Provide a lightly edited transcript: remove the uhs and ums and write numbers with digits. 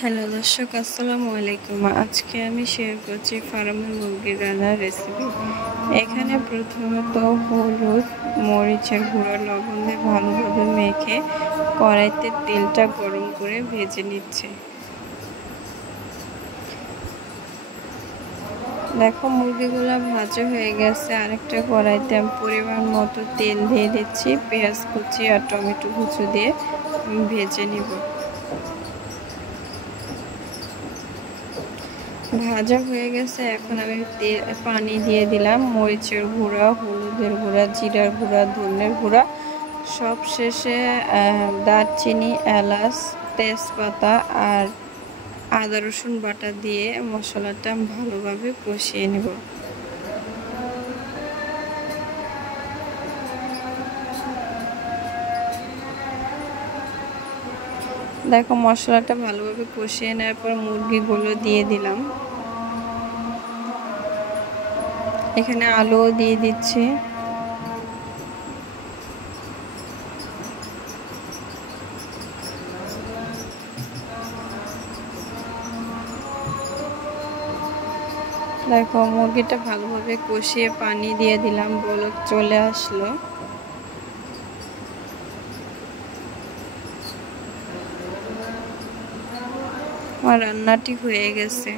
Hello দর্শক, আসসালামু আলাইকুম। আজকে আমি শেয়ার করছি ফার্মের মুরগি রান্নার রেসিপি। এখানে প্রথমত হলুদ, মরিচের গুঁড়ো, লবণ দিয়ে ভালোভাবে মেখে কড়াইতে তেলটা গরম করে ভেজে নিচ্ছে। দেখো মুরগিগুলো ভাজা হয়ে গেছে। আরেকটা কড়াইতে আমি পরিমাণ মতো তেল দিয়ে দিচ্ছি। পেঁয়াজ কুচি আর টমেটো কুচি দিয়ে ভেজে নিব। ভাজা হয়ে গেছে, এখন আমি পানি দিয়ে দিলাম। মরিচের গুঁড়া, হলুদের গুঁড়া, জিরার গুঁড়া, ধনের গুঁড়া, সব শেষে দারচিনি, এলাচ, তেজপাতা আর আদা রসুন বাটা দিয়ে মশলাটা ভালোভাবে কষিয়ে নেব। দেখো মশলাটা ভালোভাবে কষিয়ে নেওয়ার পর মুরগিগুলো দিয়ে দিলাম। এখানে আলুও দিয়ে দিচ্ছি। দেখো মুরগিটা ভালোভাবে কষিয়ে পানি দিয়ে দিলাম, বলক চলে আসলো। আমার রান্নাটি হয়ে গেছে।